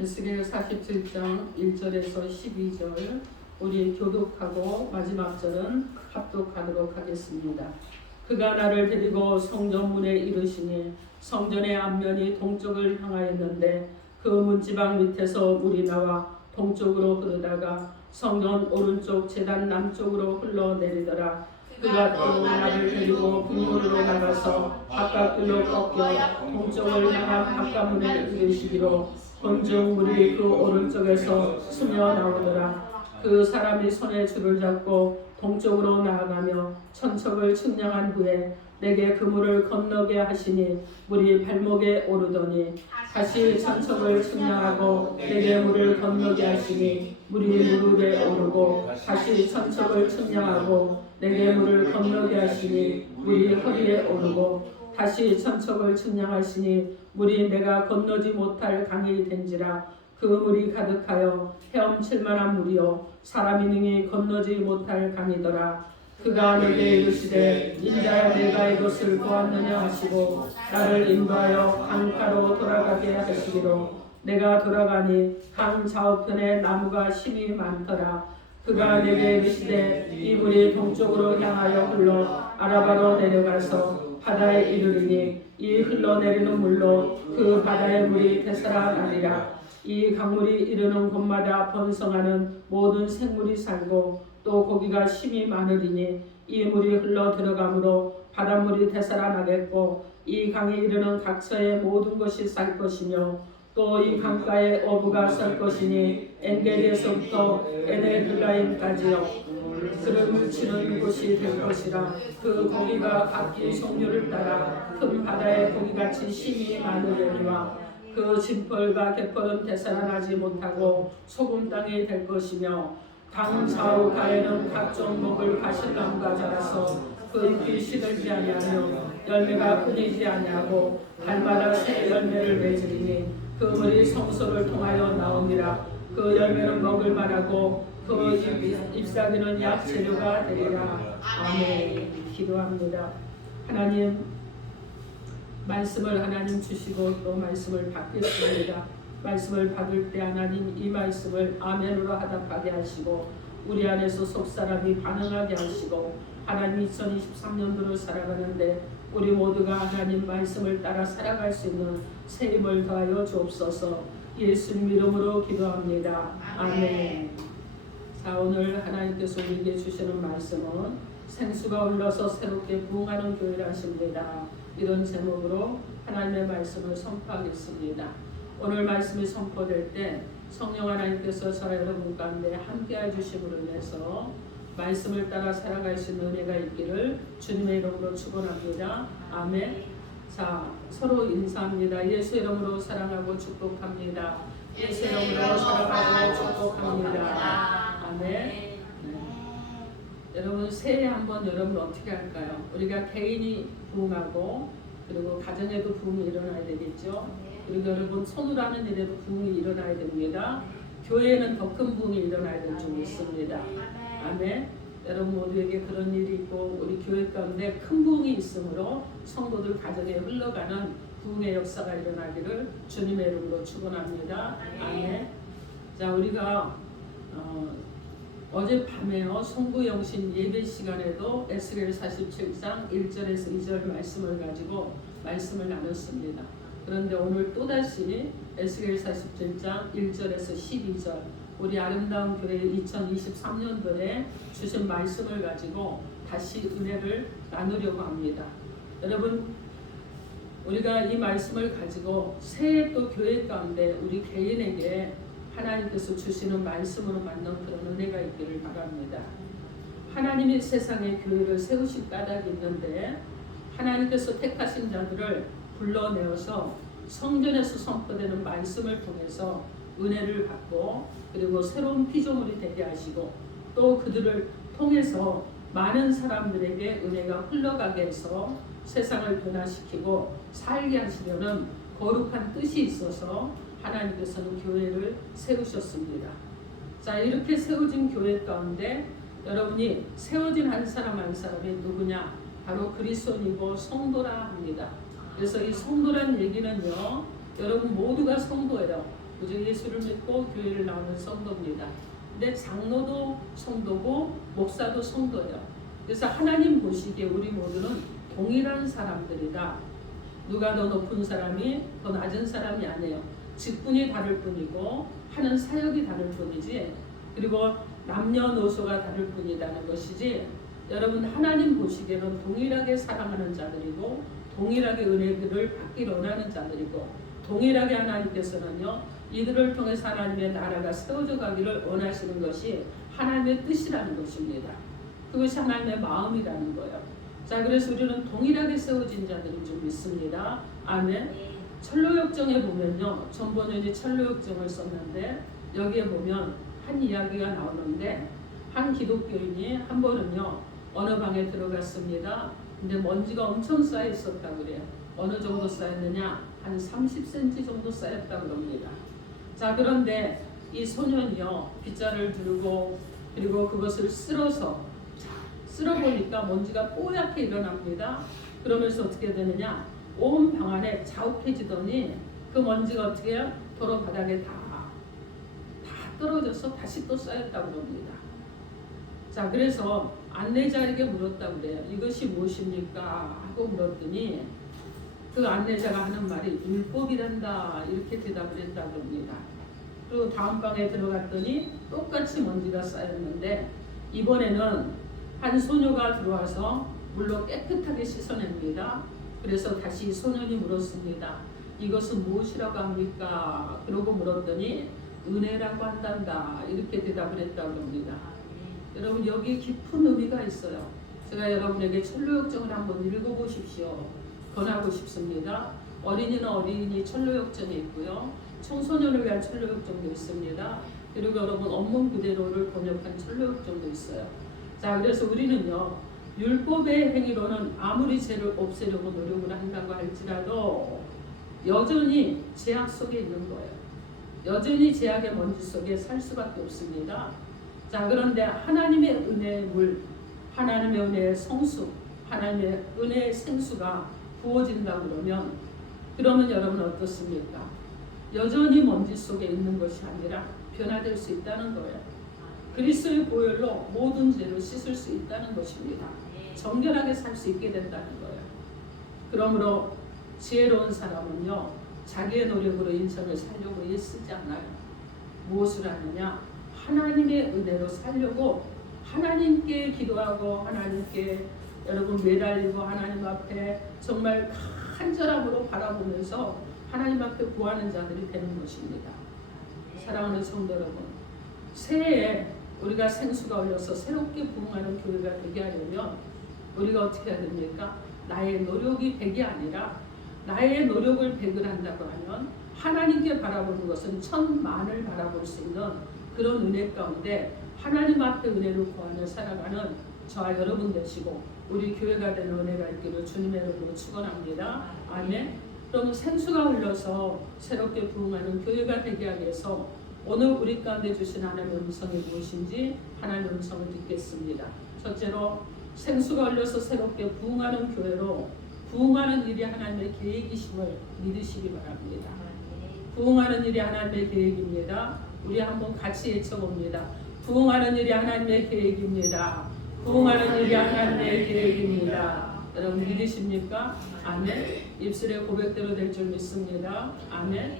에스겔 47장 1절에서 12절 우리 교독하고 마지막 절은 합독하도록 하겠습니다. 그가 나를 데리고 성전문에 이르시니 성전의 앞면이 동쪽을 향하였는데 그 문지방 밑에서 물이 나와 동쪽으로 흐르다가 성전 오른쪽 제단 남쪽으로 흘러내리더라. 그가 또 나를 데리고 북문으로 나가서 바깥길로 꺾여 동쪽을 향한 바깥문에 이르시기로 본즉 물이 그 오른쪽에서 스며 나오더라. 그 사람이 손에 줄을 잡고 동쪽으로 나아가며 천척을 측량한 후에 내게 그 물을 건너게 하시니 물이 발목에 오르더니 다시 천척을 측량하고 내게 물을 건너게 하시니 물이 무릎에 오르고 다시 천척을 측량하고 내게 물을 건너게 하시니 물이 허리에 오르고 다시 천척을 측량하시니 물이 내가 건너지 못할 강이 된지라. 그 물이 가득하여 헤엄칠 만한 물이요 사람이 능히 건너지 못할 강이더라. 그가 내게 이르시되 인자야 내가 이것을 보았느냐 하시고 나를 인도하여 강가로 돌아가게 하시기로 내가 돌아가니 강 좌우편에 나무가 심이 많더라. 그가 내게 이르시되 이 물이 동쪽으로 향하여 흘러 아라바로 내려가서 바다에 이르리니 이 흘러내리는 물로 그 바다의 물이 되살아나리라. 이 강물이 이르는 곳마다 번성하는 모든 생물이 살고 또 고기가 심이 많으리니 이 물이 흘러 들어가므로 바닷물이 되살아나겠고 이 강에 이르는 각처의 모든 것이 살 것이며 또 이 강가에 어부가 설 것이니 엔게리에서부터 에네들라임까지요 그를 치는 곳이 될 것이라. 그 고기가 각기 종류를 따라 큰 바다의 고기같이 심이 많으려니와 그 진펄과 갯벌은 되살아나지 못하고 소금 땅이 될 것이며 강 좌우 가에는 각종 먹을 가실나무가 자라서 그 잎이 시들지 아니하며 열매가 끊이지 아니하고 달마다 새 열매를 맺으리니 그 물이 성소를 통하여 나오니라. 그 열매는 먹을 만하고 그 잎사귀는 약 재료가 되리라. 아멘. 기도합니다. 하나님, 말씀을 하나님 주시고 또 말씀을 받겠습니다. 말씀을 받을 때 하나님 이 말씀을 아멘으로 하답하게 하시고 우리 안에서 속사람이 반응하게 하시고 하나님 2023년도를 살아가는데 우리 모두가 하나님 말씀을 따라 살아갈 수 있는 새 힘을 더하여 주옵소서. 예수님 이름으로 기도합니다. 아멘. 자, 오늘 하나님께서 우리에게 주시는 말씀은 생수가 흘러서 새롭게 부흥하는 교회라 하십니다. 이런 제목으로 하나님의 말씀을 선포하겠습니다. 오늘 말씀이 선포될 때 성령 하나님께서 저와 여러분 가운데 함께 해주심으로 인해서 말씀을 따라 살아갈 수 있는 은혜가 있기를 주님의 이름으로 축원합니다. 아멘. 자, 서로 인사합니다. 예수 이름으로 사랑하고 축복합니다. 예수 이름으로 사랑하고 축복합니다. 아멘. 네. 여러분 새해 한번 여러분 어떻게 할까요? 우리가 개인이 부흥하고 그리고 가정에도 부흥이 일어나야 되겠죠. 그리고 여러분 손으로 하는 일에도 부흥이 일어나야 됩니다. 교회에는 더 큰 부흥이 일어나야 될 줄 믿습니다. 아멘. 여러분 모두에게 그런 일이 있고 우리 교회 가운데 큰 부흥이 있으므로 성도들 가정에 흘러가는 부흥의 역사가 일어나기를 주님의 이름으로 축원합니다. 아멘. 자, 우리가 어젯밤에요 송구영신 예배 시간에도 에스겔 47장 1절에서 2절 말씀을 가지고 말씀을 나눴습니다. 그런데 오늘 또다시 에스겔 47장 1절에서 12절 우리 아름다운 교회 2023년도에 주신 말씀을 가지고 다시 은혜를 나누려고 합니다. 여러분 우리가 이 말씀을 가지고 새해 또 교회 가운데 우리 개인에게 하나님께서 주시는 말씀으로 만난 그런 은혜가 있기를 바랍니다. 하나님이 세상에 교회를 세우실 까닭이 있는데 하나님께서 택하신 자들을 불러내어서 성전에서 선포되는 말씀을 통해서 은혜를 받고 그리고 새로운 피조물이 되게 하시고 또 그들을 통해서 많은 사람들에게 은혜가 흘러가게 해서 세상을 변화시키고 살게 하시려는 거룩한 뜻이 있어서 하나님께서는 교회를 세우셨습니다. 자, 이렇게 세워진 교회 가운데 여러분이 세워진 한 사람 한 사람이 누구냐? 바로 그리스도인이고 성도라 합니다. 그래서 이 성도란 얘기는요, 여러분 모두가 성도예요. 그저 예수를 믿고 교회를 나오는 성도입니다. 근데 장로도 성도고 목사도 성도예요. 그래서 하나님 보시기에 우리 모두는 동일한 사람들이다. 누가 더 높은 사람이 더 낮은 사람이 아니에요. 직분이 다를 뿐이고 하는 사역이 다를 뿐이지, 그리고 남녀노소가 다를 뿐이라는 것이지, 여러분 하나님 보시기에는 동일하게 사랑하는 자들이고 동일하게 은혜를 받기 원하는 자들이고 동일하게 하나님께서는요 이들을 통해서 하나님의 나라가 세워져 가기를 원하시는 것이 하나님의 뜻이라는 것입니다. 그것이 하나님의 마음이라는 거예요. 자, 그래서 우리는 동일하게 세워진 자들인 줄 믿습니다. 아멘. 철로역정에 보면요, 전본연이 철로역정을 썼는데 여기에 보면 한 이야기가 나오는데, 한 기독교인이 한 번은요 어느 방에 들어갔습니다. 근데 먼지가 엄청 쌓여 있었다고 그래요. 어느 정도 쌓였느냐? 한 30cm 정도 쌓였다고 합니다. 자, 그런데 이 소년이요 빗자를 들고 그리고 그것을 쓸어보니까 먼지가 뽀얗게 일어납니다. 그러면서 어떻게 되느냐? 온 방 안에 자욱해지더니 그 먼지가 어떻게 해요? 도로 바닥에 다 떨어져서 다시 또 쌓였다고 합니다. 자, 그래서 안내자에게 물었다고 그래요. 이것이 무엇입니까? 하고 물었더니 그 안내자가 하는 말이 율법이란다, 이렇게 대답을 했다고 합니다. 그리고 다음 방에 들어갔더니 똑같이 먼지가 쌓였는데 이번에는 한 소녀가 들어와서 물로 깨끗하게 씻어냅니다. 그래서 다시 소년이 물었습니다. 이것은 무엇이라고 합니까? 그러고 물었더니 은혜라고 한단다, 이렇게 대답을 했다고 합니다. 여러분 여기 깊은 의미가 있어요. 제가 여러분에게 철로역정을 한번 읽어보십시오. 권하고 싶습니다. 어린이는 어린이 철로역정이 있고요. 청소년을 위한 철로역정도 있습니다. 그리고 여러분 원문 그대로를 번역한 철로역정도 있어요. 자, 그래서 우리는요 율법의 행위로는 아무리 죄를 없애려고 노력을 한다고 할지라도 여전히 죄악 속에 있는 거예요. 여전히 죄악의 먼지 속에 살 수밖에 없습니다. 자, 그런데 하나님의 은혜의 물, 하나님의 은혜의 성수, 하나님의 은혜의 생수가 부어진다고 그러면 여러분 어떻습니까? 여전히 먼지 속에 있는 것이 아니라 변화될 수 있다는 거예요. 그리스도의 보혈로 모든 죄를 씻을 수 있다는 것입니다. 정결하게 살 수 있게 된다는 거예요. 그러므로 지혜로운 사람은요 자기의 노력으로 인생을 살려고 애쓰지 않아요. 무엇을 하느냐? 하나님의 은혜로 살려고 하나님께 기도하고 하나님께 여러분 매달리고 하나님 앞에 정말 간절함으로 바라보면서 하나님 앞에 구하는 자들이 되는 것입니다. 사랑하는 성도 여러분, 새해에 우리가 생수가 흘러서 새롭게 부흥하는 교회가 되게 하려면 우리가 어떻게 해야 됩니까? 나의 노력이 100이 아니라 나의 노력을 100을 한다고 하면 하나님께 바라보는 것은 1000만을 바라볼 수 있는 그런 은혜 가운데 하나님 앞에 은혜를 구하며 살아가는 저와 여러분 되시고 우리 교회가 되는 은혜가 있기를 주님의 이름으로 축원합니다. 아멘. 그럼 생수가 흘러서 새롭게 부흥하는 교회가 되게 하기 위해서 오늘 우리 가운데 주신 하나님의 음성이 무엇인지 하나님의 음성을 듣겠습니다. 첫째로 생수가 흘러서 새롭게 부흥하는 교회로 부흥하는 일이 하나님의 계획이심을 믿으시기 바랍니다. 부흥하는 일이 하나님의 계획입니다. 우리 한번 같이 외쳐봅니다. 부흥하는 일이 하나님의 계획입니다. 부흥하는 일이 하나님의 계획입니다. 여러분 믿으십니까? 아멘. 입술의 고백대로 될 줄 믿습니다. 아멘.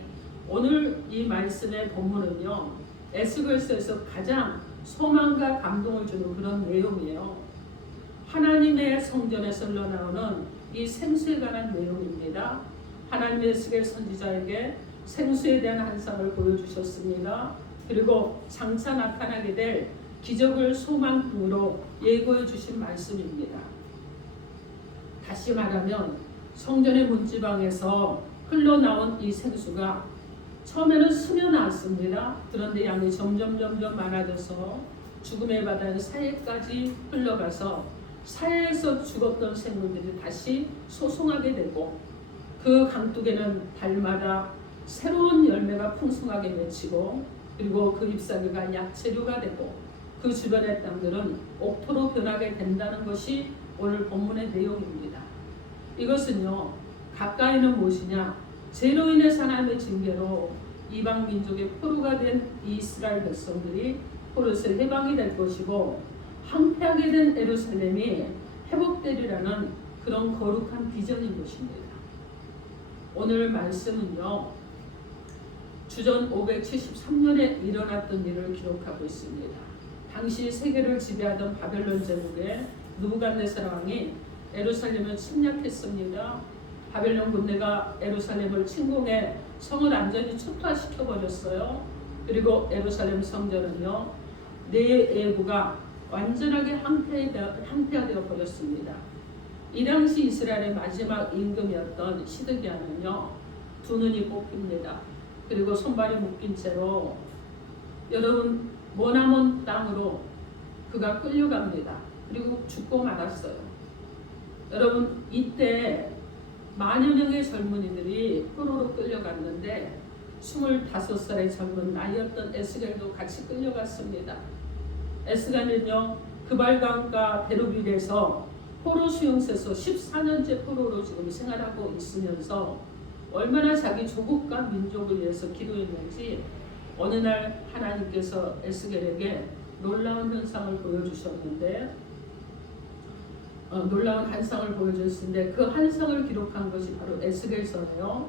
오늘 이 말씀의 본문은요 에스겔서에서 가장 소망과 감동을 주는 그런 내용이에요. 하나님의 성전에서 흘러나오는 이 생수에 관한 내용입니다. 하나님의 에스겔 선지자에게 생수에 대한 환상을 보여주셨습니다. 그리고 장차 나타나게 될 기적을 소망으로 예고해 주신 말씀입니다. 다시 말하면 성전의 문지방에서 흘러나온 이 생수가 처음에는 스며나왔습니다. 그런데 양이 점점 많아져서 죽음의 바다인 사해까지 흘러가서 사해에서 죽었던 생물들이 다시 소송하게 되고 그 강둑에는 달마다 새로운 열매가 풍성하게 맺히고 그리고 그 잎사귀가 약재료가 되고 그 주변의 땅들은 옥토로 변하게 된다는 것이 오늘 본문의 내용입니다. 이것은요 가까이는 무엇이냐? 죄로 인해 하나님의 징계로 이방 민족의 포로가 된 이스라엘 백성들이 포로에서 해방이 될 것이고 황폐하게 된 예루살렘이 회복되리라는 그런 거룩한 비전인 것입니다. 오늘 말씀은요, 주전 573년에 일어났던 일을 기록하고 있습니다. 당시 세계를 지배하던 바벨론 제국의 느부갓네살 왕이 예루살렘을 침략했습니다. 바벨론 군대가 예루살렘을 침공해 성을 완전히 초토화시켜 버렸어요. 그리고 예루살렘 성전은요, 내부가 완전하게 황폐화되어 버렸습니다. 이 당시 이스라엘의 마지막 임금이었던 시드기야는요, 두 눈이 뽑힙니다. 그리고 손발이 묶인 채로 여러분 머나먼 땅으로 그가 끌려갑니다. 그리고 죽고 말았어요. 여러분 이때 만여 명의 젊은이들이 포로로 끌려갔는데 25살의 젊은 나이였던 에스겔도 같이 끌려갔습니다. 에스겔은요, 그발강과 데르빌에서 포로 수용소에서 14년째 포로로 지금 생활하고 있으면서 얼마나 자기 조국과 민족을 위해서 기도했는지 어느 날 하나님께서 에스겔에게 놀라운 현상을 보여주셨는데 놀라운 한상을 보여줬는데 그 한상을 기록한 것이 바로 에스겔서예요.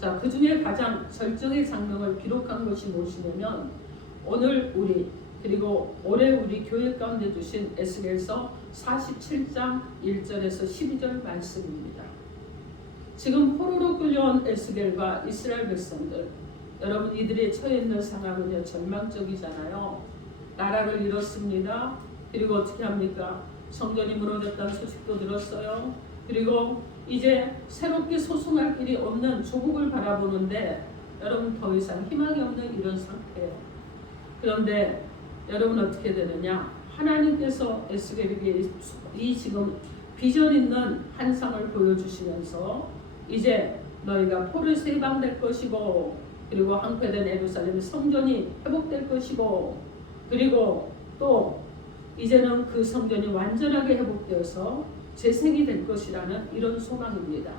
자, 그 중에 가장 절정의 장면을 기록한 것이 무엇이냐면 오늘 우리 그리고 올해 우리 교회 가운데 주신 에스겔서 47장 1절에서 12절 말씀입니다. 지금 포로로 끌려온 에스겔과 이스라엘 백성들, 여러분 이들이 처해 있는 상황은요, 절망적이잖아요. 나라를 잃었습니다. 그리고 어떻게 합니까? 성전이 무너졌다는 소식도 들었어요. 그리고 이제 새롭게 소송할 길이 없는 조국을 바라보는데 여러분 더 이상 희망이 없는 이런 상태예요. 그런데 여러분 어떻게 되느냐? 하나님께서 에스겔에게 이 지금 비전 있는 한상을 보여주시면서 이제 너희가 포로에서 해방될 것이고 그리고 황폐된 예루살렘 성전이 회복될 것이고 그리고 또 이제는 그 성전이 완전하게 회복되어서 재생이 될 것이라는 이런 소망입니다.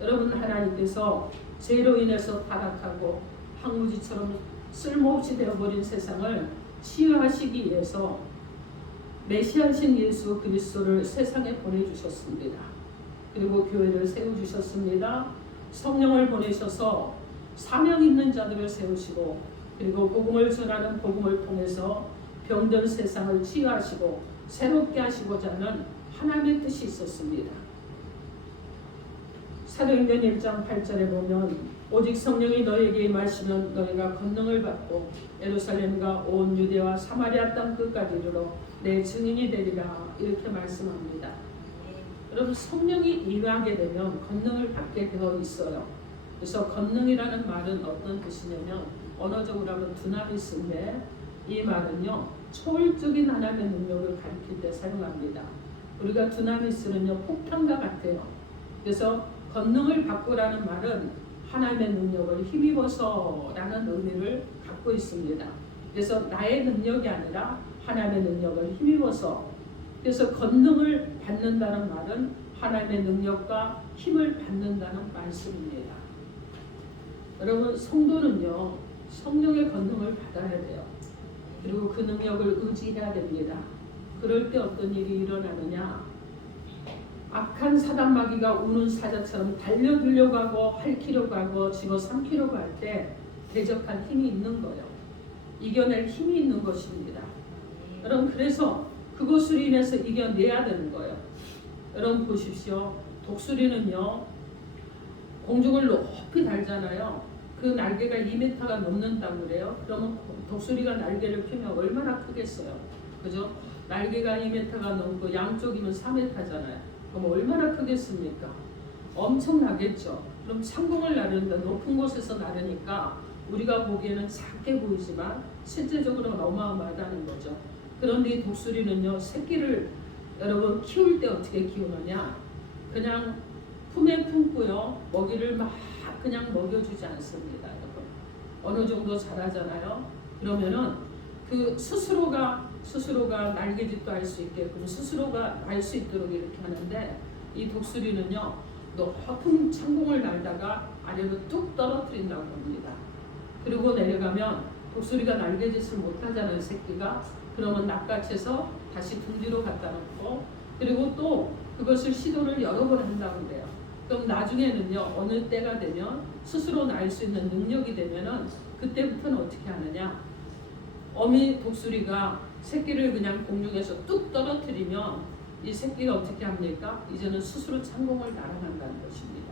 여러분 하나님께서 죄로 인해서 타락하고 황무지처럼 쓸모없이 되어버린 세상을 치유하시기 위해서 메시아신 예수 그리스도를 세상에 보내주셨습니다. 그리고 교회를 세워주셨습니다. 성령을 보내셔서 사명 있는 자들을 세우시고 그리고 복음을 전하는 복음을 통해서 병든 세상을 치유하시고 새롭게 하시고자 하는 하나님의 뜻이 있었습니다. 사도행전 1장 8절에 보면 오직 성령이 너희에게 임하시면 너희가 권능을 받고 예루살렘과 온 유대와 사마리아 땅 끝까지 이르러 내 증인이 되리라 이렇게 말씀합니다. 여러분 성령이 임하게 되면 권능을 받게 되어 있어요. 그래서 권능이라는 말은 어떤 뜻이냐면 언어적으로 하면 두나미스인데 이 말은요 초월적인 하나님의 능력을 가리킬 때 사용합니다. 우리가 두나미스는요 폭탄과 같아요. 그래서 권능을 받고라는 말은 하나님의 능력을 힘입어서 라는 의미를 갖고 있습니다. 그래서 나의 능력이 아니라 하나님의 능력을 힘입어서 그래서 권능을 받는다는 말은 하나님의 능력과 힘을 받는다는 말씀입니다. 여러분 성도는요 성령의 권능을 받아야 돼요. 그리고 그 능력을 의지해야 됩니다. 그럴 때 어떤 일이 일어나느냐? 악한 사단마귀가 우는 사자처럼 달려들려고 하고 핥히려고 하고 집어삼키려고 할 때 대적한 힘이 있는 거예요. 이겨낼 힘이 있는 것입니다. 여러분 그래서 그것으로 인해서 이겨내야 되는 거예요. 여러분 보십시오. 독수리는요 공중을 높이 달잖아요. 그 날개가 2m가 넘는다고 그래요. 그러면 독수리가 날개를 펴면 얼마나 크겠어요. 그죠? 날개가 2m가 넘고 양쪽이면 4m잖아요. 그럼 얼마나 크겠습니까? 엄청나겠죠. 그럼 상공을 나르는데 높은 곳에서 나르니까 우리가 보기에는 작게 보이지만 실제적으로는 어마어마하다는 거죠. 그런데 이 독수리는요 새끼를 여러분 키울 때 어떻게 키우느냐? 그냥 품에 품고요 먹이를 막 그냥 먹여주지 않습니다. 여러분 어느 정도 자라잖아요. 그러면은 그 스스로가 날개짓도 할 수 있게끔 스스로가 날 수 있도록 이렇게 하는데 이 독수리는요 높은 창공을 날다가 아래로 뚝 떨어뜨린다고 합니다. 그리고 내려가면 독수리가 날개짓을 못하잖아요. 새끼가. 그러면 낚아채서 다시 둥지로 갖다 놓고 그리고 또 그것을 시도를 여러 번 한다고 그래요. 그럼 나중에는요. 어느 때가 되면 스스로 날 수 있는 능력이 되면은 그때부터는 어떻게 하느냐. 어미 독수리가 새끼를 그냥 공중에서 뚝 떨어뜨리면 이 새끼가 어떻게 합니까? 이제는 스스로 창공을 날아간다는 것입니다.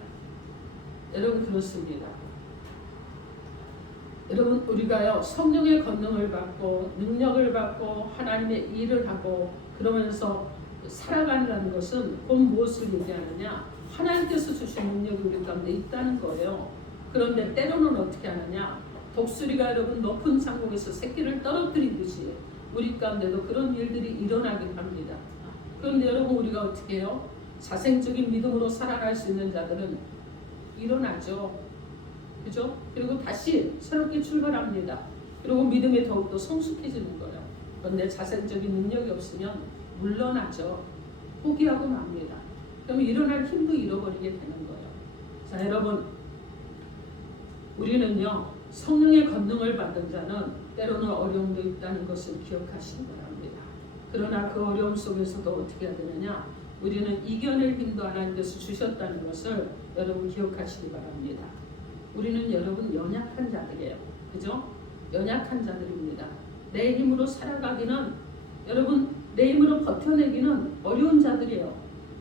여러분 그렇습니다. 여러분 우리가요 성령의 권능을 받고 능력을 받고 하나님의 일을 하고 그러면서 살아간다는 것은 곧 무엇을 얘기하느냐? 하나님께서 주신 능력이 우리 가운데 있다는 거예요. 그런데 때로는 어떻게 하느냐? 독수리가 여러분 높은 창공에서 새끼를 떨어뜨리듯이 우리 가운데도 그런 일들이 일어나긴 합니다. 그런데 여러분 우리가 어떻게 해요? 자생적인 믿음으로 살아갈 수 있는 자들은 일어나죠. 그죠? 그리고 다시 새롭게 출발합니다. 그리고 믿음이 더욱더 성숙해지는 거예요. 그런데 자생적인 능력이 없으면 물러나죠. 포기하고 맙니다. 그러면 일어날 힘도 잃어버리게 되는 거예요. 자, 여러분 우리는요 성령의 권능을 받은 자는 때로는 어려움도 있다는 것을 기억하시기 바랍니다. 그러나 그 어려움 속에서도 어떻게 해야 되느냐? 우리는 이겨낼 힘도 하나님께서 주셨다는 것을 여러분 기억하시기 바랍니다. 우리는 여러분 연약한 자들이에요. 그죠? 연약한 자들입니다. 내 힘으로 살아가기는 여러분 내 힘으로 버텨내기는 어려운 자들이에요.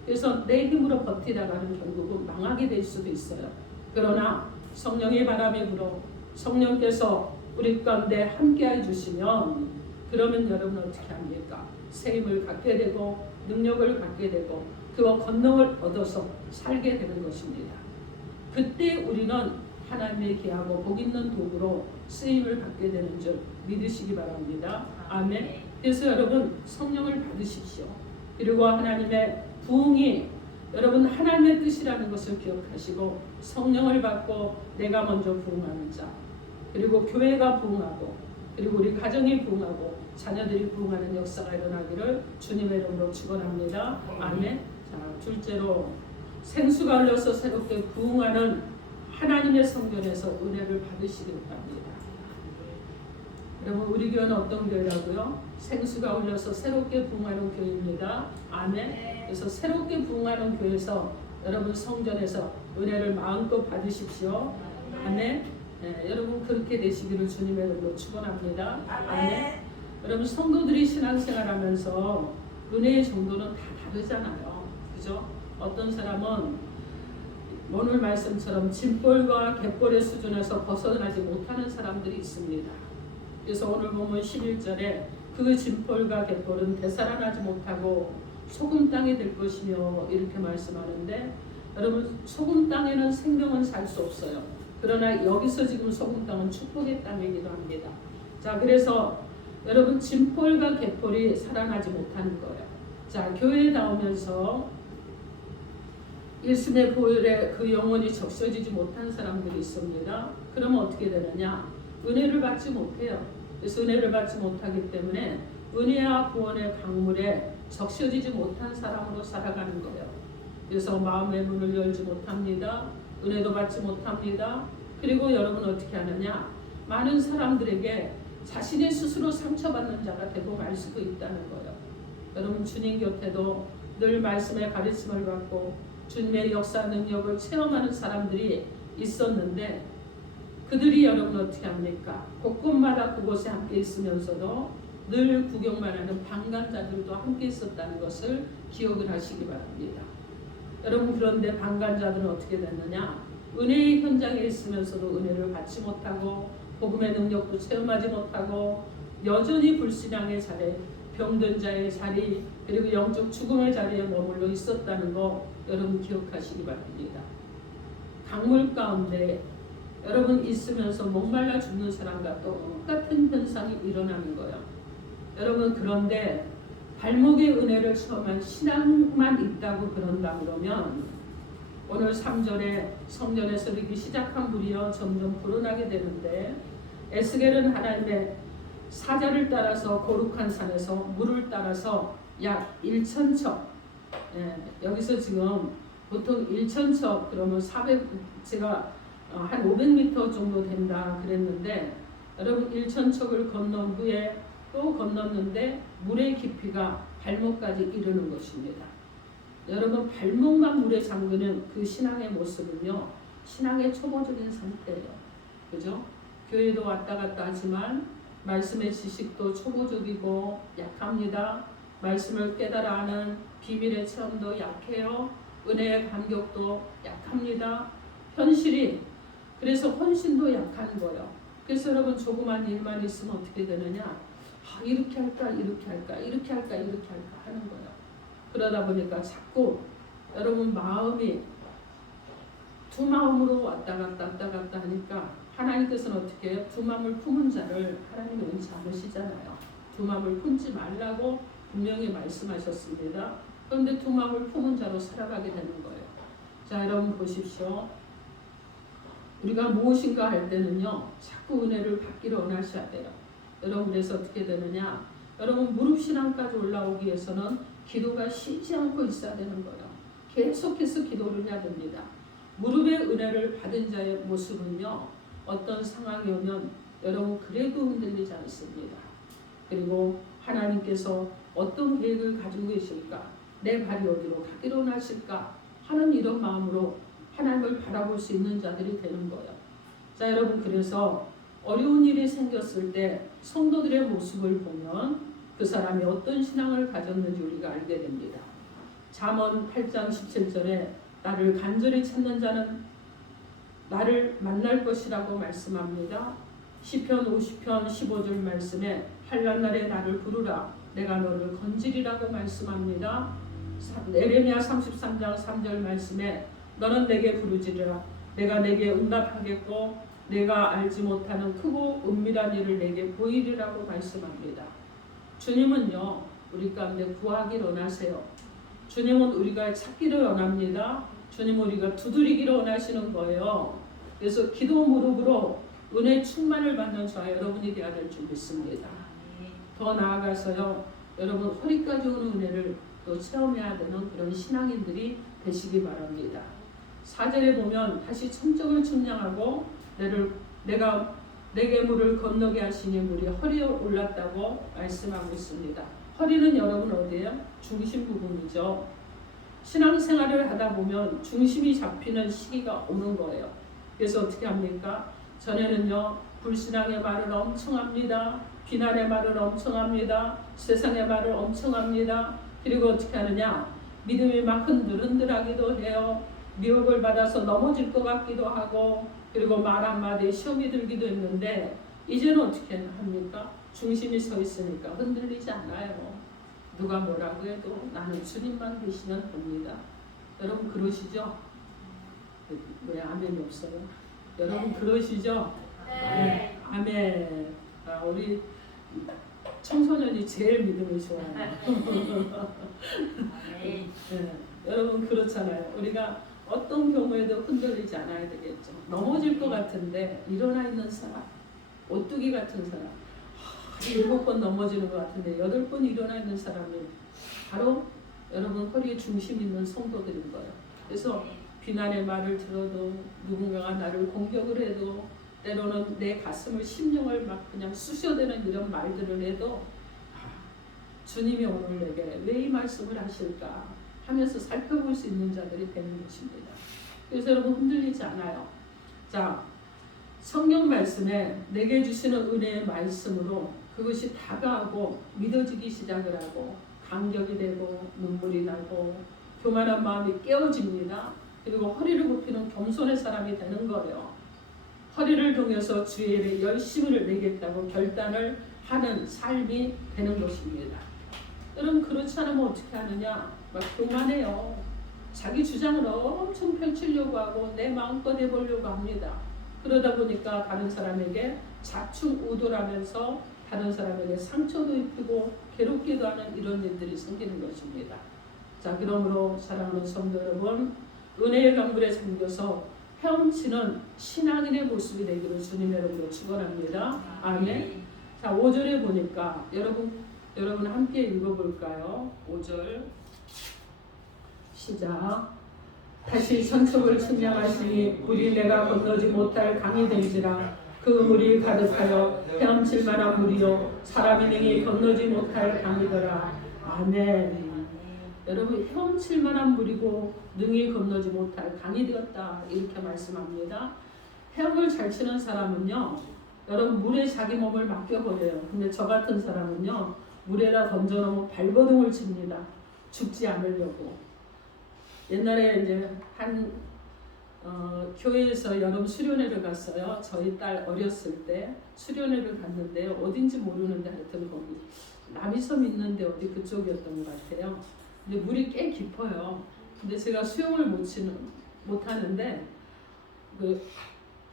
그래서 내 힘으로 버티다가는 결국은 망하게 될 수도 있어요. 그러나 성령의 바람이 불어 성령께서 우리 가운데 함께해 주시면 그러면 여러분 어떻게 합니까? 새 힘을 갖게 되고 능력을 갖게 되고 그와 권능을 얻어서 살게 되는 것입니다. 그때 우리는 하나님의 귀하고 복 있는 도구로 쓰임을 받게 되는 줄 믿으시기 바랍니다. 아멘. 그래서 여러분 성령을 받으십시오. 그리고 하나님의 부흥이 여러분 하나님의 뜻이라는 것을 기억하시고 성령을 받고 내가 먼저 부흥하는 자 그리고 교회가 부흥하고 그리고 우리 가정이 부흥하고 자녀들이 부흥하는 역사가 일어나기를 주님의 이름으로 축원합니다. 아멘. 자, 둘째로 생수가 흘러서 새롭게 부흥하는 하나님의 성전에서 은혜를 받으시길 바랍니다. 여러분 우리 교회는 어떤 교회라고요? 생수가 흘러서 새롭게 부흥하는 교회입니다. 아멘. 그래서 새롭게 부흥하는 교회에서 여러분 성전에서 은혜를 마음껏 받으십시오. 아멘. 네, 여러분 그렇게 되시기를 주님의 이름으로 축원합니다. 아멘. 여러분 성도들이 신앙생활하면서 은혜의 정도는 다 다르잖아요. 그죠? 어떤 사람은 오늘 말씀처럼 짐볼과 갯벌의 수준에서 벗어나지 못하는 사람들이 있습니다. 그래서 오늘 보면 11절에 그 짐볼과 갯벌은 되살아나지 못하고 소금 땅이 될 것이며 이렇게 말씀하는데 여러분 소금 땅에는 생명은 살 수 없어요. 그러나 여기서 지금 소금 땅은 축복의 땅이기도 합니다. 자, 그래서 여러분 짐볼과 갯벌이 살아나지 못하는 거예요. 자, 교회에 나오면서 일순의 보혈에 그 영혼이 적셔지지 못한 사람들이 있습니다. 그러면 어떻게 되느냐? 은혜를 받지 못해요. 그래서 은혜를 받지 못하기 때문에 은혜와 구원의 강물에 적셔지지 못한 사람으로 살아가는 거예요. 그래서 마음의 문을 열지 못합니다. 은혜도 받지 못합니다. 그리고 여러분 어떻게 하느냐? 많은 사람들에게 자신이 스스로 상처받는 자가 되고 말 수도 있다는 거예요. 여러분 주님 곁에도 늘 말씀의 가르침을 받고 주님의 역사 능력을 체험하는 사람들이 있었는데 그들이 여러분 어떻게 합니까? 곳곳마다 그곳에 함께 있으면서도 늘 구경만 하는 방관자들도 함께 있었다는 것을 기억을 하시기 바랍니다. 여러분 그런데 방관자들은 어떻게 됐느냐? 은혜의 현장에 있으면서도 은혜를 받지 못하고 복음의 능력도 체험하지 못하고 여전히 불신앙의 자리, 병든 자의 자리 그리고 영적 죽음의 자리에 머물러 있었다는 거 여러분 기억하시기 바랍니다. 강물 가운데 여러분 있으면서 목말라 죽는 사람과 똑같은 현상이 일어나는 거예요. 여러분 그런데 발목의 은혜를 체험한 신앙만 있다고 그런다 그러면 오늘 3절에 성전에서 이르기 시작한 물이여 점점 불어나게 되는데 에스겔은 하나님의 사자를 따라서 거룩한 산에서 물을 따라서 약 1,000척 여기서 지금 보통 1,000척 그러면 400 제가 한 500m 정도 된다 그랬는데 여러분 일천척을 건넌 후에 또 건넜는데 물의 깊이가 발목까지 이르는 것입니다. 여러분 발목만 물에 잠그는 그 신앙의 모습은요 신앙의 초보적인 상태예요. 그죠? 교회도 왔다 갔다 하지만 말씀의 지식도 초보적이고 약합니다. 말씀을 깨달아 하는 비밀의 체험도 약해요. 은혜의 감격도 약합니다. 현실이 그래서 헌신도 약한 거예요. 그래서 여러분 조그만 일만 있으면 어떻게 되느냐? 이렇게 할까 이렇게 할까 이렇게 할까 이렇게 할까 하는 거예요. 그러다 보니까 자꾸 여러분 마음이 두 마음으로 왔다 갔다 하니까 하나님께서는 어떻게 해요? 두 마음을 품은 자를 하나님이 원치 않으시잖아요. 두 마음을 품지 말라고 분명히 말씀하셨습니다. 그런데 두 마음을 품은 자로 살아가게 되는 거예요. 자, 여러분 보십시오. 우리가 무엇인가 할 때는요 자꾸 은혜를 받기를 원하셔야 돼요. 여러분 그래서 어떻게 되느냐? 여러분 무릎 신앙까지 올라오기 위해서는 기도가 쉬지 않고 있어야 되는 거예요. 계속해서 기도를 해야 됩니다. 무릎의 은혜를 받은 자의 모습은요 어떤 상황이 오면 여러분 그래도 흔들리지 않습니다. 그리고 하나님께서 어떤 계획을 가지고 계실까? 내 발이 어디로 가기로 원하실까? 하는 이런 마음으로 하나님을 바라볼 수 있는 자들이 되는 거예요. 자, 여러분 그래서 어려운 일이 생겼을 때 성도들의 모습을 보면 그 사람이 어떤 신앙을 가졌는지 우리가 알게 됩니다. 잠언 8장 17절에 나를 간절히 찾는 자는 나를 만날 것이라고 말씀합니다. 시편 50편 15절 말씀에 환난 날에 나를 부르라 내가 너를 건지리라고 말씀합니다. 에레미야 33장 3절 말씀에 너는 내게 부르짖으라 내가 내게 응답하겠고 내가 알지 못하는 크고 은밀한 일을 내게 보이리라고 말씀합니다. 주님은요 우리 가운데 구하기를 원하세요. 주님은 우리가 찾기를 원합니다. 주님은 우리가 두드리기를 원하시는 거예요. 그래서 기도 무릎으로 은혜 충만을 받는 저와 여러분이 되어야 될 줄 믿습니다. 더 나아가서요 여러분 허리까지 오는 은혜를 또 체험해야 되는 그런 신앙인들이 되시기 바랍니다. 4절에 보면 다시 천적을 측량하고 내가 내게 물을 건너게 하시니 물이 허리에 올랐다고 말씀하고 있습니다. 허리는 여러분 어디예요? 중심 부분이죠. 신앙생활을 하다 보면 중심이 잡히는 시기가 오는 거예요. 그래서 어떻게 합니까? 전에는요 불신앙의 말을 엄청 합니다. 비난의 말을 엄청 합니다. 세상의 말을 엄청 합니다. 그리고 어떻게 하느냐? 믿음이 막 흔들흔들하기도 해요. 미혹을 받아서 넘어질 것 같기도 하고 그리고 말 한마디에 시험이 들기도 했는데 이제는 어떻게 합니까? 중심이 서 있으니까 흔들리지 않아요. 누가 뭐라고 해도 나는 주님만 계시면 됩니다. 여러분 그러시죠? 왜 아멘이 없어요? 여러분 그러시죠? 네. 아멘. 우리 청소년이 제일 믿음이 좋아요. 네. 여러분 그렇잖아요. 우리가 어떤 경우에도 흔들리지 않아야 되겠죠. 넘어질 것 같은데 일어나 있는 사람, 오뚜기 같은 사람 7번 넘어지는 것 같은데 8번 일어나 있는 사람이 바로 여러분 허리에 중심 있는 성도들인 거예요. 그래서 비난의 말을 들어도 누군가가 나를 공격을 해도 때로는 내 가슴을 심령을 막 그냥 쑤셔대는 이런 말들을 해도 주님이 오늘 내게 왜 이 말씀을 하실까 하면서 살펴볼 수 있는 자들이 되는 것입니다. 그래서 여러분 흔들리지 않아요. 자, 성경 말씀에 내게 주시는 은혜의 말씀으로 그것이 다가오고 믿어지기 시작을 하고 감격이 되고 눈물이 나고 교만한 마음이 깨어집니다. 그리고 허리를 굽히는 겸손의 사람이 되는 거예요. 허리를 동여서 주의 일에 열심을 내겠다고 결단을 하는 삶이 되는 것입니다. 여러분 그렇지 않으면 어떻게 하느냐? 막 교만해요. 자기 주장을 엄청 펼치려고 하고 내 마음껏 해보려고 합니다. 그러다 보니까 다른 사람에게 자충우돌하면서 다른 사람에게 상처도 입히고 괴롭기도 하는 이런 일들이 생기는 것입니다. 자, 그러므로 사랑하는 성도 여러분, 은혜의 강물에 잠겨서 헤엄치는 신앙인의 모습이 되기를 주님의 이름으로 축원합니다. 아멘. 자, 5절에 보니까 여러분 함께 읽어볼까요? 5절 시작. 다시 천척을 측량하시니 물이 내가 건너지 못할 강이 될지라. 그 물이 가득하여 헤엄칠 만한 물이요 사람이 능히 건너지 못할 강이더라. 아멘. 여러분, 헤엄칠 만한 물이고 능히 건너지 못할 강이 되었다, 이렇게 말씀합니다. 헤엄을 잘 치는 사람은요, 여러분, 물에 자기 몸을 맡겨버려요. 근데 저 같은 사람은요, 물에다 던져놓으면 발버둥을 칩니다. 죽지 않으려고. 옛날에 이제 교회에서 여름 수련회를 갔어요. 저희 딸 어렸을 때 수련회를 갔는데 어딘지 모르는데 하여튼 거기 남이섬 있는데 어디 그쪽이었던 것 같아요. 근데 물이 꽤 깊어요. 근데 제가 수영을 못 하는데 그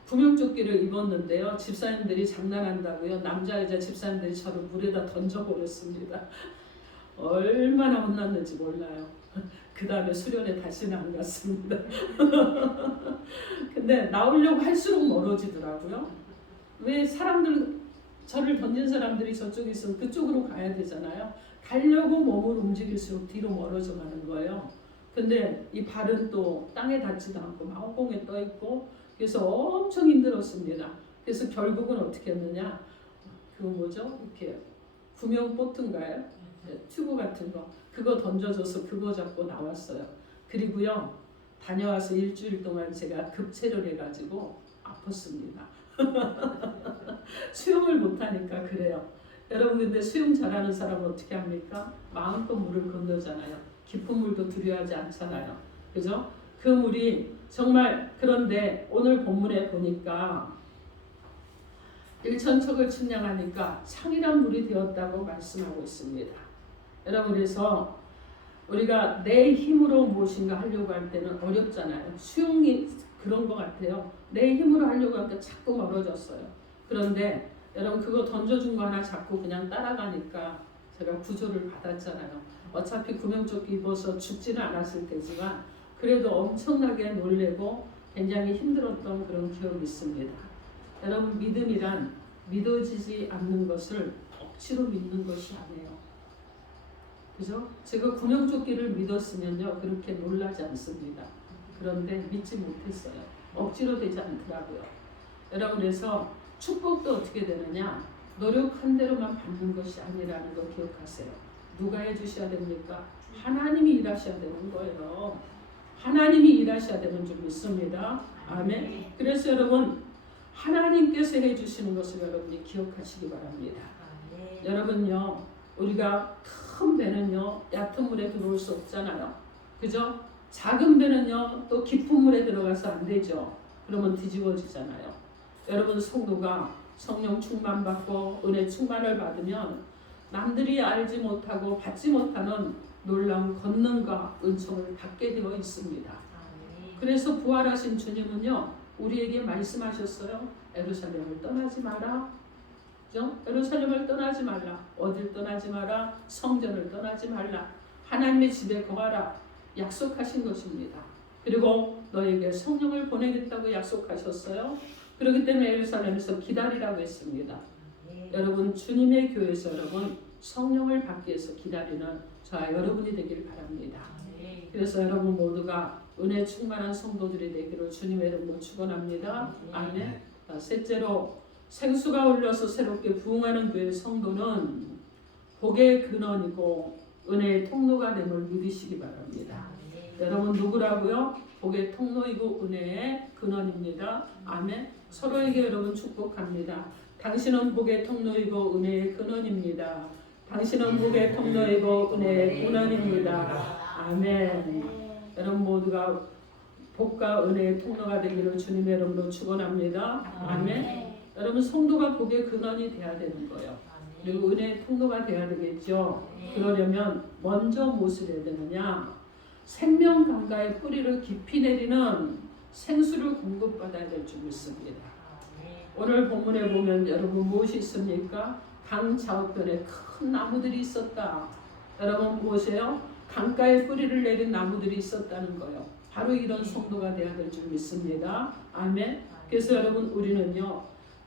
구명조끼를 입었는데요. 집사님들이 장난한다고요. 남자 여자 집사님들이 저를 물에다 던져버렸습니다. 얼마나 혼났는지 몰라요. 그 다음에 수련회 다시는 안 갔습니다. 근데 나오려고 할수록 멀어지더라고요. 왜 사람들, 저를 던진 사람들이 저쪽에 있으면 그쪽으로 가야 되잖아요. 가려고 몸을 움직일수록 뒤로 멀어져 가는 거예요. 근데 이 발은 또 땅에 닿지도 않고 마음공에 떠 있고, 그래서 엄청 힘들었습니다. 그래서 결국은 어떻게 했느냐, 그 뭐죠? 이렇게 구명 보트인가요? 튜브 같은 거, 그거 던져줘서 그거 잡고 나왔어요. 그리고요, 다녀와서 일주일 동안 제가 급체를 해가지고 아팠습니다. 수영을 못하니까 그래요. 여러분, 근데 수영 잘하는 사람은 어떻게 합니까? 마음껏 물을 건너잖아요. 깊은 물도 두려워하지 않잖아요. 그죠? 그 물이 정말, 그런데 오늘 본문에 보니까 일천척을 측량하니까 상이란 물이 되었다고 말씀하고 있습니다. 여러분, 그래서 우리가 내 힘으로 무엇인가 하려고 할 때는 어렵잖아요. 수영이 그런 것 같아요. 내 힘으로 하려고 하니까 자꾸 멀어졌어요. 그런데 여러분, 그거 던져준 거 하나 잡고 그냥 따라가니까 제가 구조를 받았잖아요. 어차피 구명조끼 입어서 죽지는 않았을 테지만 그래도 엄청나게 놀래고 굉장히 힘들었던 그런 기억이 있습니다. 여러분, 믿음이란 믿어지지 않는 것을 억지로 믿는 것이 아니에요. 그죠? 제가 구명조끼를 믿었으면요, 그렇게 놀라지 않습니다. 그런데 믿지 못했어요. 억지로 되지 않더라고요. 여러분, 그래서 축복도 어떻게 되느냐, 노력한 대로만 받는 것이 아니라는 거 기억하세요. 누가 해주셔야 됩니까? 하나님이 일하셔야 되는 거예요. 하나님이 일하셔야 되는 줄 믿습니다. 아멘. 그래서 여러분, 하나님께서 해주시는 것을 여러분이 기억하시기 바랍니다. 여러분요, 우리가 큰 배는요, 얕은 물에 들어올 수 없잖아요. 그죠? 작은 배는요, 또 깊은 물에 들어가서 안 되죠. 그러면 뒤집어지잖아요. 여러분, 성도가 성령 충만받고 은혜 충만을 받으면 남들이 알지 못하고 받지 못하는 놀라운 권능과 은총을 받게 되어 있습니다. 그래서 부활하신 주님은요, 우리에게 말씀하셨어요. 예루살렘을 떠나지 마라. 그죠? 예루살렘을 떠나지 말라. 어딜 떠나지 마라. 성전을 떠나지 말라. 하나님의 집에 거하라. 약속하신 것입니다. 그리고 너에게 성령을 보내겠다고 약속하셨어요. 그렇기 때문에 예루살렘에서 기다리라고 했습니다. 여러분, 주님의 교회에서 여러분 성령을 받기 위해서 기다리는 저와 여러분이 되길 바랍니다. 그래서 여러분 모두가 은혜 충만한 성도들이 되기를 주님의 이름으로 축원합니다. 아멘. 셋째로, 생수가 흘러서 새롭게 부흥하는 교회 성도는 복의 근원이고 은혜의 통로가 됨을 믿으시기 바랍니다. 여러분, 누구라고요? 복의 통로이고 은혜의 근원입니다. 아멘. 서로에게 여러분 축복합니다. 당신은 복의 통로이고 은혜의 근원입니다. 당신은 복의 통로이고 은혜의 근원입니다. 아멘. 여러분 모두가 복과 은혜의 통로가 되기를 주님의 이름으로 축원합니다. 아멘. 여러분, 성도가 복의 근원이 돼야 되는 거예요. 그리고 은혜의 통로가 돼야 되겠죠. 그러려면 먼저 무엇을 해야 되느냐? 생명 강가의 뿌리를 깊이 내리는 생수를 공급받아야 될 줄 믿습니다. 오늘 본문에 보면 여러분 무엇이 있습니까? 강 좌우편에 큰 나무들이 있었다. 여러분 무엇이에요? 강가에 뿌리를 내린 나무들이 있었다는 거예요. 바로 이런 성도가 되어야 될 줄 믿습니다. 아멘. 그래서 여러분, 우리는요,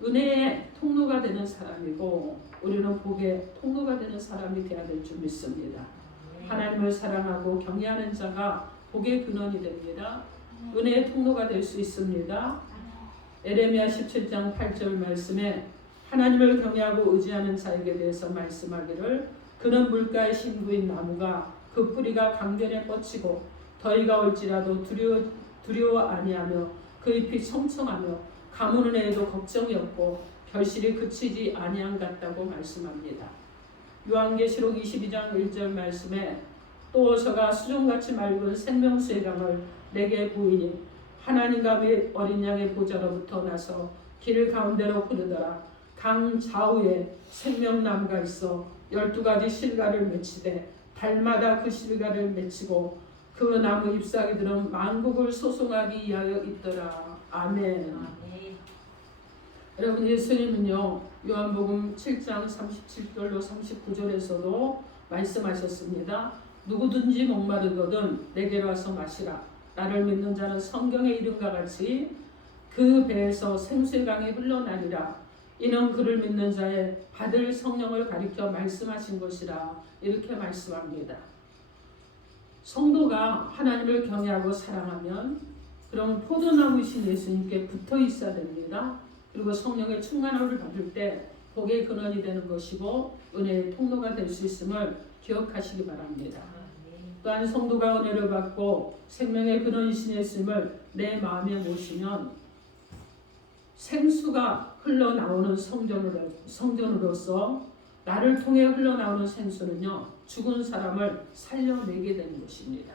은혜의 통로가 되는 사람이고 우리는 복의 통로가 되는 사람이 되어야 될 줄 믿습니다. 하나님을 사랑하고 경외하는 자가 복의 근원이 됩니다. 은혜의 통로가 될 수 있습니다. 에레미야 17장 8절 말씀에 하나님을 경외하고 의지하는 자에게 대해서 말씀하기를 그는 물가에 심부인 나무가 그 뿌리가 강변에 뻗치고 더위가 올지라도 두려워 아니하며 그 잎이 청청하며 가무는 애에도 걱정이 없고 결실이 그치지 아니한 같다고 말씀합니다. 요한계시록 22장 1절 말씀에 또 저가 수종같이 맑은 생명수의 강을 내게 보이니 하나님과 어린 양의 보좌로부터 나서 길 가운데로 흐르더라. 강 좌우에 생명나무가 있어 12가지 실과를 맺히되 달마다 그 실과를 맺히고 그 나무 잎사귀들은 만국을 소송하기 위하여 있더라. 아멘. 여러분, 예수님은요 요한복음 7장 37절로 39절에서도 말씀하셨습니다. 누구든지 목마르거든 내게로 와서 마시라. 나를 믿는 자는 성경의 이름과 같이 그 배에서 생수의 강이 흘러나리라. 이는 그를 믿는 자의 받을 성령을 가리켜 말씀하신 것이라. 이렇게 말씀합니다. 성도가 하나님을 경외하고 사랑하면 그럼 포도나무이신 예수님께 붙어 있어야 됩니다. 그리고 성령의 충만함을 받을 때 복의 근원이 되는 것이고 은혜의 통로가 될 수 있음을 기억하시기 바랍니다. 또한 성도가 은혜를 받고 생명의 근원이신 예수님을 내 마음에 모시면 생수가 흘러나오는 성전으로서 나를 통해 흘러나오는 생수는요 죽은 사람을 살려내게 되는 것입니다.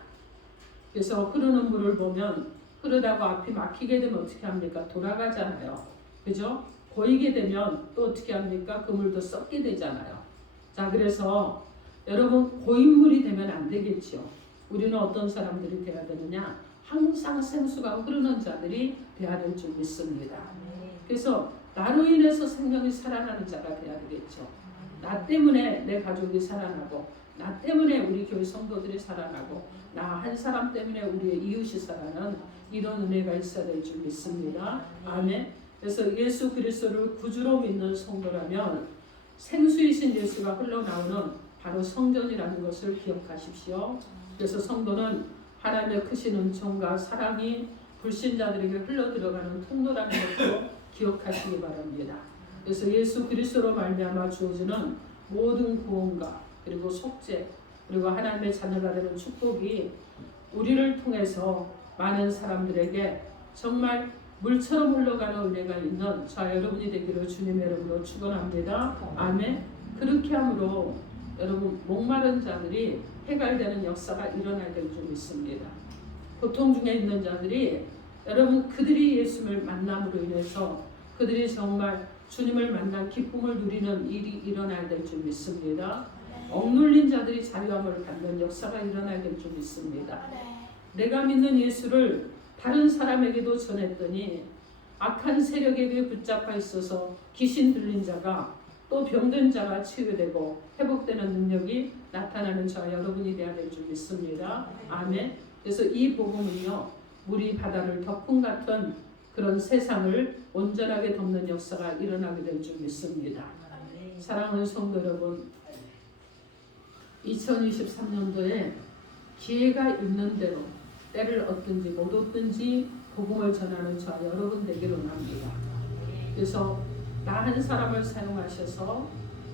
그래서 흐르는 물을 보면 흐르다가 앞이 막히게 되면 어떻게 합니까? 돌아가잖아요. 그죠? 고이게 되면 또 어떻게 합니까? 그 물도 썩게 되잖아요. 자, 그래서 여러분 고인물이 되면 안 되겠죠. 우리는 어떤 사람들이 돼야 되느냐? 항상 생수가 흐르는 자들이 돼야 될 줄 믿습니다. 그래서 나로 인해서 생명이 살아나는 자가 돼야 되겠죠. 나 때문에 내 가족이 살아나고 나 때문에 우리 교회 성도들이 살아나고 나 한 사람 때문에 우리의 이웃이 살아나는 이런 은혜가 있어야 될 줄 믿습니다. 아멘. 그래서 예수 그리스도를 구주로 믿는 성도라면 생수이신 예수가 흘러나오는 바로 성전이라는 것을 기억하십시오. 그래서 성도는 하나님의 크신 은총과 사랑이 불신자들에게 흘러들어가는 통로라는 것도 기억하시기 바랍니다. 그래서 예수 그리스도로 말미암아 주어지는 모든 구원과 그리고 속죄 그리고 하나님의 자녀가 되는 축복이 우리를 통해서 많은 사람들에게 정말 물처럼 흘러가는 은혜가 있는 저와 여러분이 되기를 주님의 이름으로 축원합니다. 아멘. 그렇게 함으로 여러분 목마른 자들이 해갈되는 역사가 일어나게 될 줄 믿습니다. 고통 중에 있는 자들이 여러분 그들이 예수를 만남으로 인해서 그들이 정말 주님을 만난 기쁨을 누리는 일이 일어나야 될 줄 믿습니다. 억눌린 자들이 자유함을 받는 역사가 일어나야 될 줄 믿습니다. 내가 믿는 예수를 다른 사람에게도 전했더니 악한 세력에게 붙잡혀 있어서 귀신 들린 자가 또 병든 자가 치유되고 회복되는 능력이 나타나는 저와 여러분이 되어야 될 줄 믿습니다. 아멘. 그래서 이 복음은요 물이 바다를 덮은 같은 그런 세상을 온전하게 덮는 역사가 일어나게 될 줄 믿습니다. 사랑하는 성도 여러분, 2023년도에 기회가 있는 대로 때를 얻든지 못 얻든지 복음을 전하는 저와 여러분 되기를 원합니다. 그래서 나 한 사람을 사용하셔서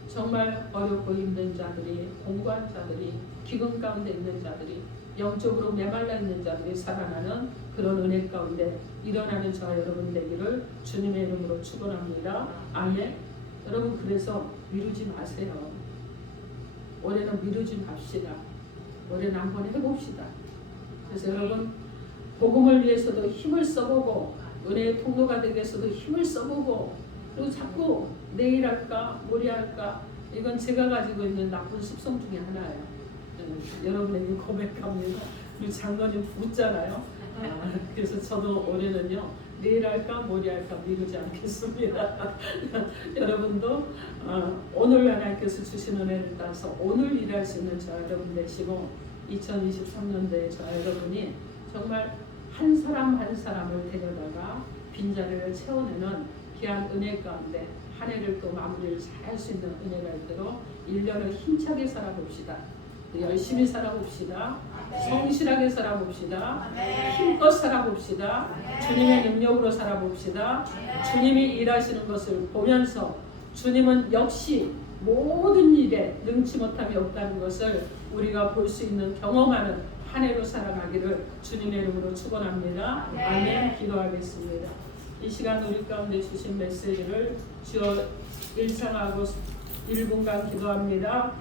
정말 어렵고 힘든 자들이, 공고한 자들이, 기근 가운데 있는 자들이, 영적으로 메말라 있는 자들이 살아나는 그런 은혜 가운데 일어나는 저와 여러분 되기를 주님의 이름으로 축원합니다. 아멘. 여러분 그래서 미루지 마세요. 올해는 미루지 맙시다. 올해는 한번 해봅시다. 그래서 여러분 복음을 위해서도 힘을 써보고 은혜의 통로가 되기 위해서도 힘을 써보고 그리고 자꾸 내일 할까 모레 할까 이건 제가 가지고 있는 나쁜 습성 중에 하나예요. 여러분에게 고백합니다. 우리 장로님 웃잖아요. 그래서 저도 올해는요 내일 할까 모레 할까 미루지 않겠습니다. 여러분도 오늘 하나님께서 주신 은혜를 따서 오늘 일할 수 있는 저 여러분 되시고 2023년도에 저 여러분이 정말 한 사람 한 사람을 데려다가 빈자리를 채워내는 귀한 은혜 가운데 한 해를 또 마무리를 잘 할 수 있는 은혜가 있도록 1년을 힘차게 살아봅시다. 열심히 살아봅시다. 성실하게 살아봅시다. 힘껏 살아봅시다. 주님의 능력으로 살아봅시다. 주님이 일하시는 것을 보면서 주님은 역시 모든 일에 능치 못함이 없다는 것을 우리가 볼 수 있는 경험하는 한 해로 살아가기를 주님의 이름으로 축원합니다. 아멘. 기도하겠습니다. 이 시간 우리 가운데 주신 메시지를 주어 일상하고 1분간 기도합니다.